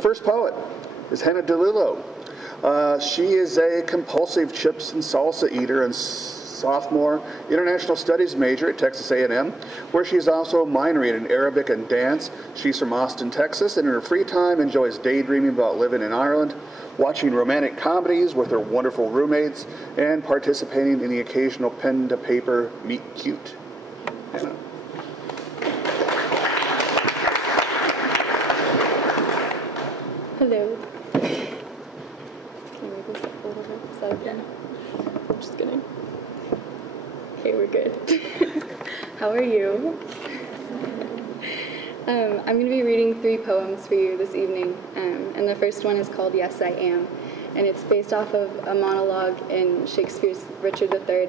first poet is DiLullo. She is a compulsive chips and salsa eater and sophomore international studies major at Texas A&M, where she's also minoring in Arabic and dance. She's from Austin, Texas, and in her free time enjoys daydreaming about living in Ireland, watching romantic comedies with her wonderful roommates, and participating in the occasional pen-to-paper meet cute. Hannah. Hello. Can you move this up a little bit? Is that okay? I'm just kidding. Okay, we're good. How are you? I'm going to be reading 3 poems for you this evening, and the first one is called Yes, I Am, and it's based off of a monologue in Shakespeare's Richard III,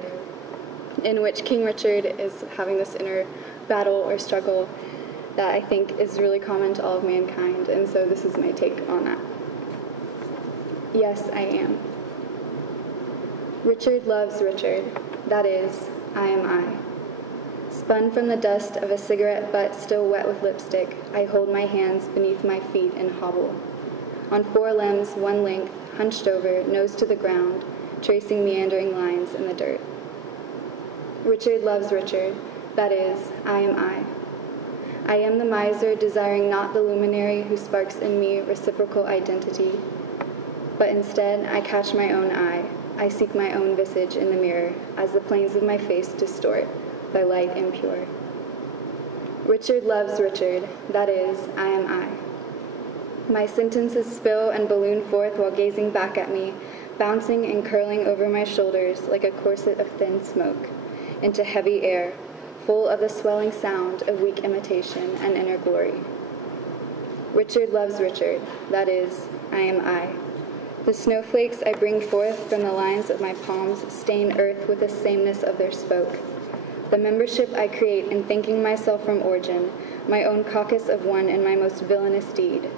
in which King Richard is having this inner battle or struggle that I think is really common to all of mankind, and so this is my take on that. Yes, I am. Richard loves Richard, that is, I am I. Spun from the dust of a cigarette butt still wet with lipstick, I hold my hands beneath my feet and hobble. On 4 limbs, one length, hunched over, nose to the ground, tracing meandering lines in the dirt. Richard loves Richard, that is, I am I. I am the miser desiring not the luminary who sparks in me reciprocal identity, but instead I catch my own eye. I seek my own visage in the mirror as the planes of my face distort by light impure. Richard loves Richard, that is, I am I. My sentences spill and balloon forth while gazing back at me, bouncing and curling over my shoulders like a corset of thin smoke, into heavy air, full of the swelling sound of weak imitation and inner glory. Richard loves Richard, that is, I am I. The snowflakes I bring forth from the lines of my palms stain earth with the sameness of their spoke. The membership I create in thinking myself from origin, my own caucus of one in my most villainous deed.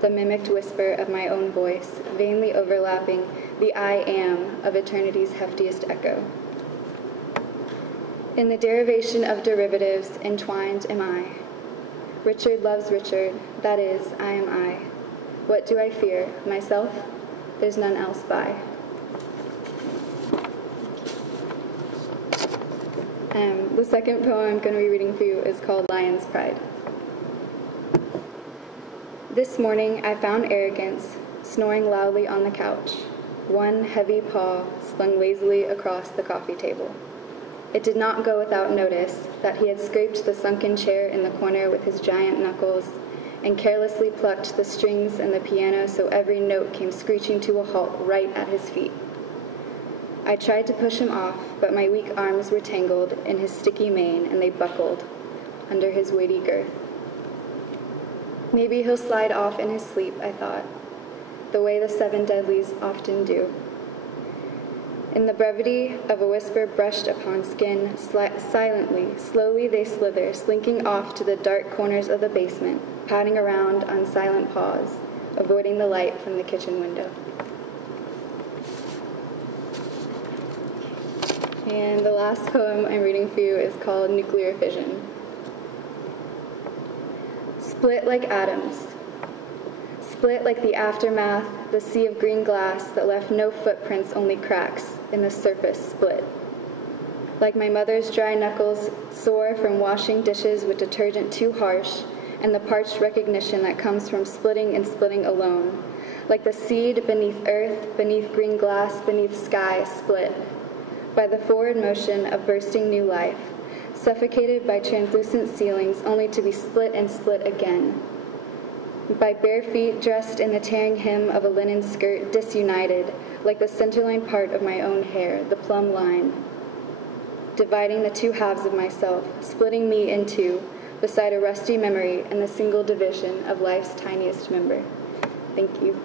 The mimicked whisper of my own voice, vainly overlapping the I am of eternity's heftiest echo. In the derivation of derivatives, entwined am I. Richard loves Richard, that is, I am I. What do I fear? Myself? There's none else by. The second poem I'm going to be reading for you is called Lion's Pride. This morning I found arrogance snoring loudly on the couch, one heavy paw slung lazily across the coffee table. It did not go without notice that he had scraped the sunken chair in the corner with his giant knuckles and carelessly plucked the strings and the piano so every note came screeching to a halt right at his feet. I tried to push him off, but my weak arms were tangled in his sticky mane and they buckled under his weighty girth. Maybe he'll slide off in his sleep, I thought, the way the 7 deadlies often do. In the brevity of a whisper brushed upon skin, silently, slowly they slither, slinking off to the dark corners of the basement, padding around on silent paws, avoiding the light from the kitchen window. And the last poem I'm reading for you is called Nuclear Fission. Split like atoms. Split like the aftermath, the sea of green glass that left no footprints, only cracks in the surface split. Like my mother's dry knuckles, sore from washing dishes with detergent too harsh, and the parched recognition that comes from splitting and splitting alone. Like the seed beneath earth, beneath green glass, beneath sky, split. By the forward motion of bursting new life, suffocated by translucent ceilings only to be split and split again. By bare feet dressed in the tearing hem of a linen skirt, disunited, like the centerline part of my own hair, the plumb line, dividing the 2 halves of myself, splitting me in 2, beside a rusty memory and the single division of life's tiniest member. Thank you.